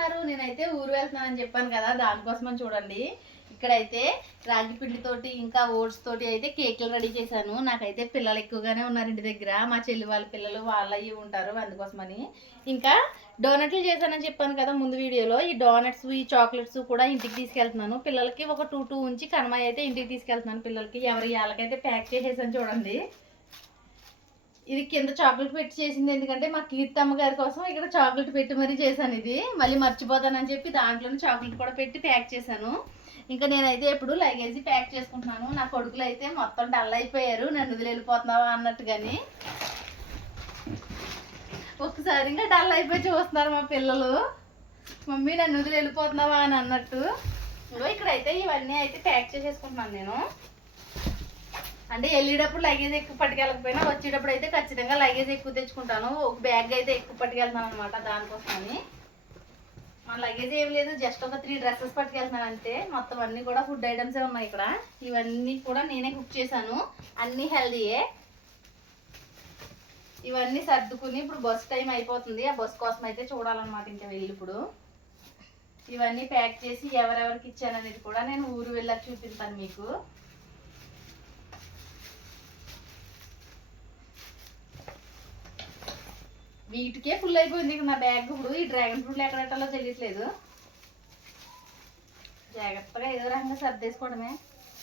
ఉన్నారు? నేనైతే ఊరు వెళ్తున్నానని చెప్పాను కదా, దానికోసమని చూడండి. ఇక్కడైతే రాగి పిండితోటి ఇంకా ఓట్స్ తోటి అయితే కేకులు రెడీ చేశాను. నాకైతే పిల్లలు ఎక్కువగానే ఉన్నారు ఇంటి దగ్గర, మా చెల్లి వాళ్ళ పిల్లలు వాళ్ళవి ఉంటారు, అందుకోసమని. ఇంకా డోనట్లు చేశానని చెప్పాను కదా ముందు వీడియోలో. ఈ డోనట్స్ ఈ చాక్లెట్స్ కూడా ఇంటికి తీసుకెళ్తున్నాను. పిల్లలకి ఒక 2 ఉంచి కనమాయి అయితే ఇంటికి తీసుకెళ్తున్నాను. పిల్లలకి ఎవరి వాళ్ళకైతే ప్యాక్ చేసేసాను చూడండి. ఇది కింద చాక్లెట్ పెట్టి చేసింది, ఎందుకంటే మా కీర్తమ్మ గారి కోసం ఇక్కడ చాక్లెట్ పెట్టి మరీ చేశాను. ఇది మళ్ళీ మర్చిపోతానని చెప్పి దాంట్లోనే చాక్లెట్ కూడా పెట్టి ప్యాక్ చేశాను. ఇంకా నేనైతే ఇప్పుడు లగేజ్ ప్యాక్ చేసుకుంటున్నాను. నా కొడుకులు అయితే మొత్తం డల్ అయిపోయారు, నన్ను వదిలి వెళ్ళిపోతున్నావా అన్నట్టుగాని. ఒక్కసారి ఇంకా డల్ అయిపోయి చూస్తున్నారు మా పిల్లలు, మమ్మీ నన్ను వదిలి వెళ్ళిపోతున్నావా అని అన్నట్టు. ఇక్కడైతే ఇవన్నీ అయితే ప్యాక్ చేసేసుకుంటున్నాను నేను. అంటే వెళ్ళేటప్పుడు లగేజ్ ఎక్కువ పట్టుకెళ్ళకపోయినా వచ్చేటప్పుడు అయితే ఖచ్చితంగా లగేజ్ ఎక్కువ తెచ్చుకుంటాను. ఒక బ్యాగ్ అయితే ఎక్కువ పట్టుకెళ్తాను అనమాట, దానికోసమని. మన లగేజ్ ఏం లేదు, జస్ట్ ఒక 3 డ్రెస్సెస్ పట్టుకెళ్తున్నాను అంతే. మొత్తం అన్నీ కూడా ఫుడ్ ఐటమ్సే ఉన్నాయి ఇక్కడ. ఇవన్నీ కూడా నేనే కుక్ చేశాను, అన్నీ హెల్దీయే. ఇవన్నీ సర్దుకుని ఇప్పుడు బస్ టైం అయిపోతుంది, ఆ బస్ కోసం అయితే చూడాలన్నమాట ఇంకా వెళ్ళి. ఇప్పుడు ఇవన్నీ ప్యాక్ చేసి ఎవరెవరికి ఇచ్చాననేది కూడా నేను ఊరు వెళ్ళాక చూపిస్తాను మీకు. వీటికే ఫుల్ అయిపోయింది ఇక్కడ నా బ్యాగ్. ఇప్పుడు ఈ డ్రాగన్ ఫ్రూట్లు ఎక్కడెట్టాలో తెలియట్లేదు. జాగ్రత్తగా ఏదో రకంగా సర్దేసుకోవడమే.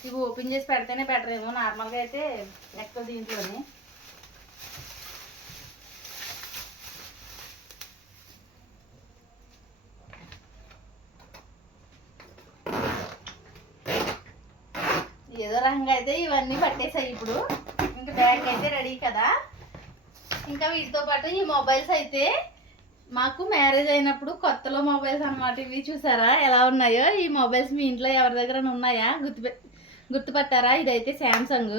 ఇవి ఓపెన్ చేసి పెడితేనే బెటర్ ఏమో, నార్మల్గా అయితే ఎక్కువ దీంట్లోనే. ఏదో రకంగా అయితే ఇవన్నీ పట్టేసాయి. ఇప్పుడు ఇంకా బ్యాగ్ అయితే రెడీ కదా. ఇంకా వీటితో పాటు ఈ మొబైల్స్ అయితే మాకు మ్యారేజ్ అయినప్పుడు కొత్తలో మొబైల్స్ అనమాట. ఇవి చూసారా ఎలా ఉన్నాయో? ఈ మొబైల్స్ మీ ఇంట్లో ఎవరి దగ్గర ఉన్నాయా? గుర్తుపట్టారా? ఇదైతే శాంసంగ్,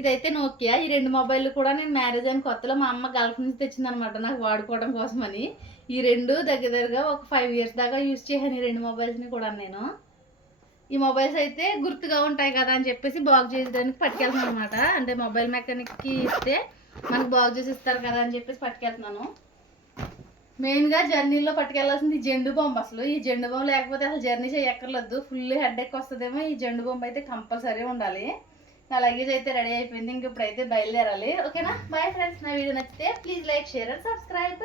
ఇదైతే నోకియా. ఈ 2 మొబైల్ కూడా నేను మ్యారేజ్ అయిన కొత్తలో మా అమ్మ గల్ఫ్ నుంచి తెచ్చిందనమాట నాకు వాడుకోవడం కోసమని. ఈ 2 దగ్గరగా ఒక 5 ఇయర్స్ దాకా యూజ్ చేశాను ఈ 2 మొబైల్స్ని కూడా నేను. ఈ మొబైల్స్ అయితే గుర్తుగా ఉంటాయి కదా అని చెప్పేసి బాగు చేయడానికి పట్టుకెళ్తున్నాను అనమాట. అంటే మొబైల్ మెకానిక్కి ఇస్తే మనకు బాగు చేసి ఇస్తారు కదా అని చెప్పేసి పట్టుకెళ్తున్నాను. మెయిన్గా జర్నీలో పట్టుకెళ్లాల్సింది ఈ జెండు బాంబు. అసలు ఈ జెండు బాంబు లేకపోతే అసలు జర్నీ చేయక్కర్లేదు, ఫుల్ హెడ్ఏక్ వస్తుందేమో. ఈ జెండు బాంబు అయితే కంపల్సరీ ఉండాలి. నా లగేజ్ అయితే రెడీ అయిపోయింది, ఇంక ఇప్పుడైతే బయలుదేరాలి. ఓకేనా? Bye friends. నా వీడియో నచ్చితే please like, share and subscribe.